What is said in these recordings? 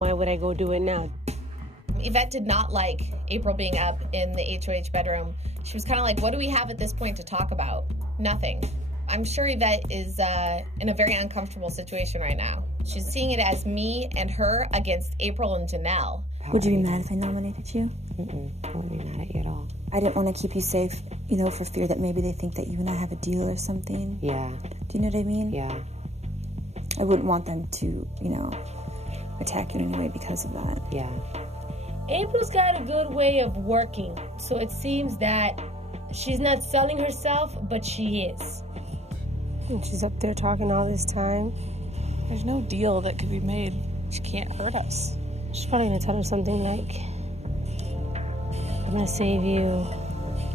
Why would I go do it now? Yvette did not like April being up in the HOH bedroom. She was kind of like, what do we have at this point to talk about? Nothing. I'm sure Yvette is in a very uncomfortable situation right now. She's seeing it as me and her against April and Janelle. Would you be mad if I nominated you? I wouldn't be mad at you at all. I didn't want to keep you safe, for fear that maybe they think that you and I have a deal or something. Yeah. Do you know what I mean? Yeah. I wouldn't want them to, attack you in any way because of that. Yeah. April's got a good way of working, so it seems that she's not selling herself, but she is. And she's up there talking all this time. There's no deal that could be made. She can't hurt us. She's probably gonna tell her something like, I'm gonna save you.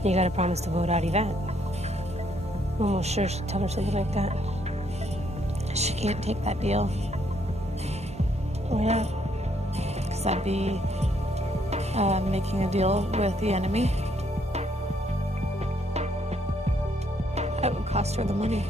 You gotta promise to vote out Yvette. I'm almost sure she'll tell her something like that. She can't take that deal. Why not? Because that'd be making a deal with the enemy. That would cost her the money.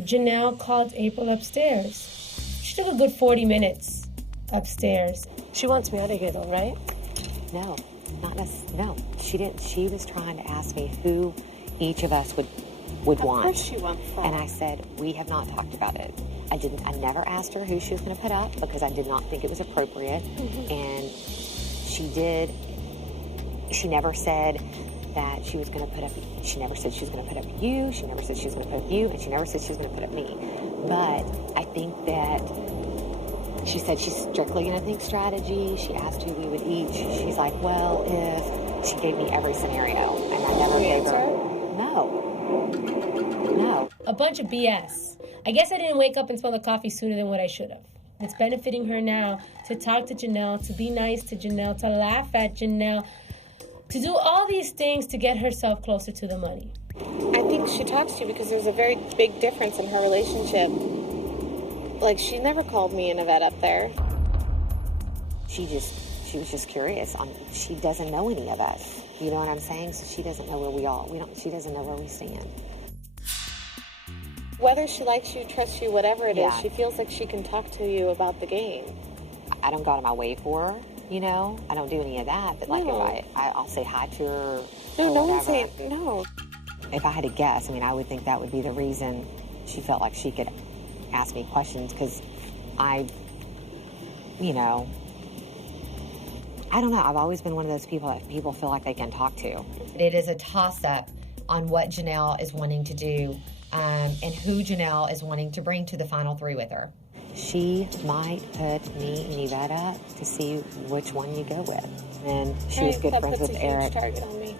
Janelle called April upstairs. She took a good 40 minutes upstairs. She wants me out of here though, right? No, not necessarily. No, she didn't. She was trying to ask me who each of us would want. Of course she wants that. And I said, we have not talked about it. I never asked her who she was going to put up because I did not think it was appropriate. Mm-hmm. And she never said that she was going to put up, she never said she was going to put up you, she never said she was going to put up you, and she never said she was going to put up me. But I think that she said she's strictly going to think strategy. She asked who we would each. She's like, well, if she gave me every scenario, and I never gave her. No. A bunch of BS. I guess I didn't wake up and smell the coffee sooner than what I should have. It's benefiting her now to talk to Janelle, to be nice to Janelle, to laugh at Janelle, to do all these things to get herself closer to the money. I think she talks to you because there's a very big difference in her relationship. Like, she never called me and Yvette up there. She was just curious. She doesn't know any of us. You know what I'm saying? So she doesn't know where she doesn't know where we stand. Whether she likes you, trusts you, whatever it is, she feels like she can talk to you about the game. I don't go out of my way for her, I don't do any of that. But, if I'll say hi to her. No one say no. If I had to guess, I would think that would be the reason she felt like she could ask me questions because I don't know. I've always been one of those people that people feel like they can talk to. It is a toss-up on what Janelle is wanting to do and who Janelle is wanting to bring to the final three with her. She might put me and Yvette up to see which one you go with. And she was good friends with Eric. That puts a huge target on me.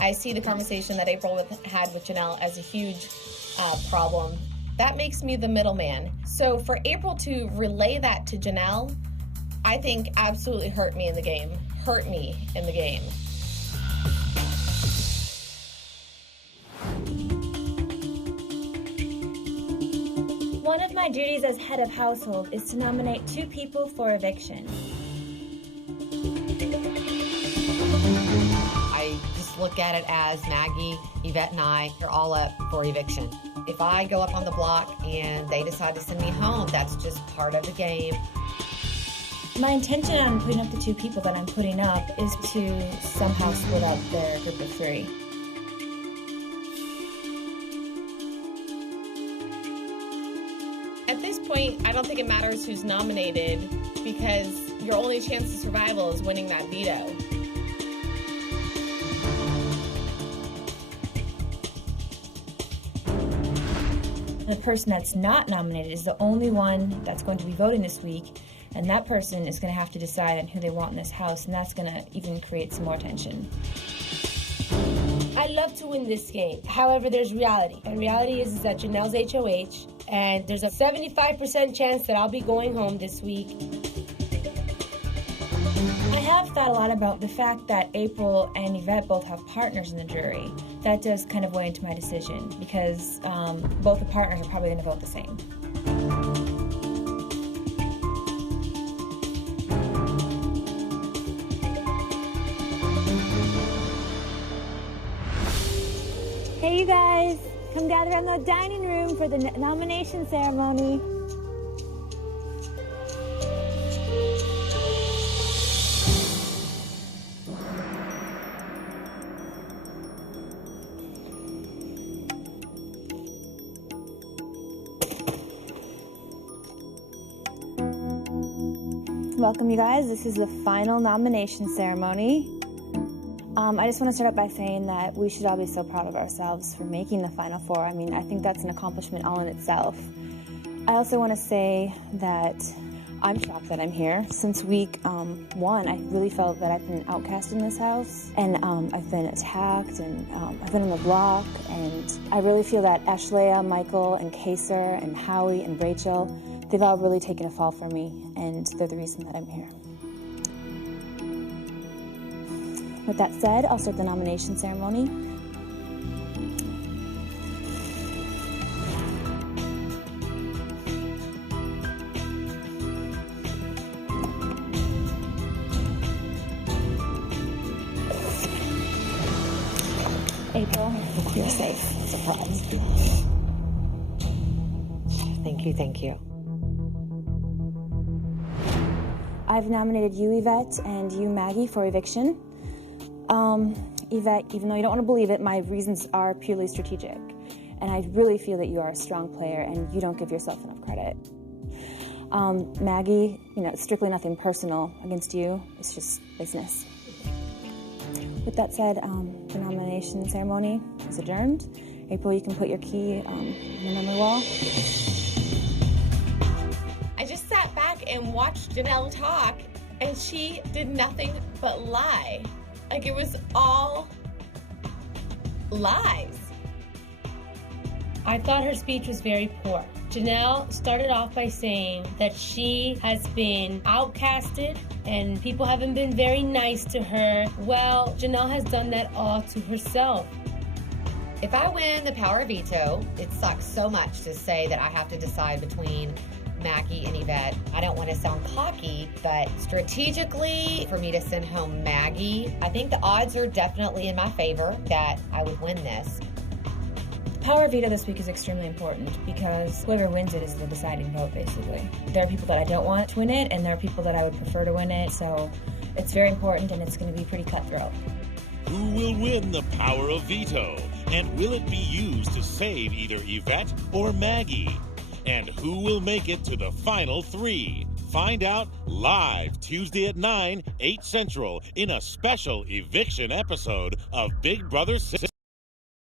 I see the conversation that April had with Janelle as a huge problem. That makes me the middleman. So for April to relay that to Janelle, I think absolutely hurt me in the game. One of my duties as head of household is to nominate 2 people for eviction. I just look at it as Maggie, Yvette, and I are all up for eviction. If I go up on the block and they decide to send me home, that's just part of the game. My intention on putting up the 2 people that I'm putting up is to somehow split up their group of 3. At this point, I don't think it matters who's nominated because your only chance of survival is winning that veto. The person that's not nominated is the only one that's going to be voting this week, and that person is going to have to decide on who they want in this house, and that's going to even create some more tension. I love to win this game. However, there's reality. And reality is that Janelle's HOH, and there's a 75% chance that I'll be going home this week. I have thought a lot about the fact that April and Yvette both have partners in the jury. That does kind of weigh into my decision because both the partners are probably going to vote the same. you guys. Come gather in the dining room for the nomination ceremony. Welcome, you guys. This is the final nomination ceremony. I just want to start out by saying that we should all be so proud of ourselves for making the Final Four. I mean, I think that's an accomplishment all in itself. I also want to say that I'm shocked that I'm here. Since week 1, I really felt that I've been outcast in this house, and I've been attacked, and I've been on the block, and I really feel that Ashlea, Michael, and Kaser, and Howie, and Rachel, they've all really taken a fall for me, and they're the reason that I'm here. With that said, I'll start the nomination ceremony. April, you're safe. Surprise. Thank you. I've nominated you, Yvette, and you, Maggie, for eviction. Yvette, even though you don't want to believe it, my reasons are purely strategic. And I really feel that you are a strong player and you don't give yourself enough credit. Maggie, it's strictly nothing personal against you. It's just business. With that said, the nomination ceremony is adjourned. April, you can put your key on the memory wall. I just sat back and watched Janelle talk, and she did nothing but lie. Like, it was all lies. I thought her speech was very poor. Janelle started off by saying that she has been outcasted and people haven't been very nice to her. Well, Janelle has done that all to herself. If I win the power veto, it sucks so much to say that I have to decide between Maggie and Yvette. I don't want to sound cocky, but strategically, for me to send home Maggie, I think the odds are definitely in my favor that I would win this. Power veto this week is extremely important because whoever wins it is the deciding vote, basically. There are people that I don't want to win it, and there are people that I would prefer to win it, so it's very important, and it's going to be pretty cutthroat. Who will win the power of veto? And will it be used to save either Yvette or Maggie? And who will make it to the final 3? Find out live Tuesday at 9, 8 Central in a special eviction episode of Big Brother 6.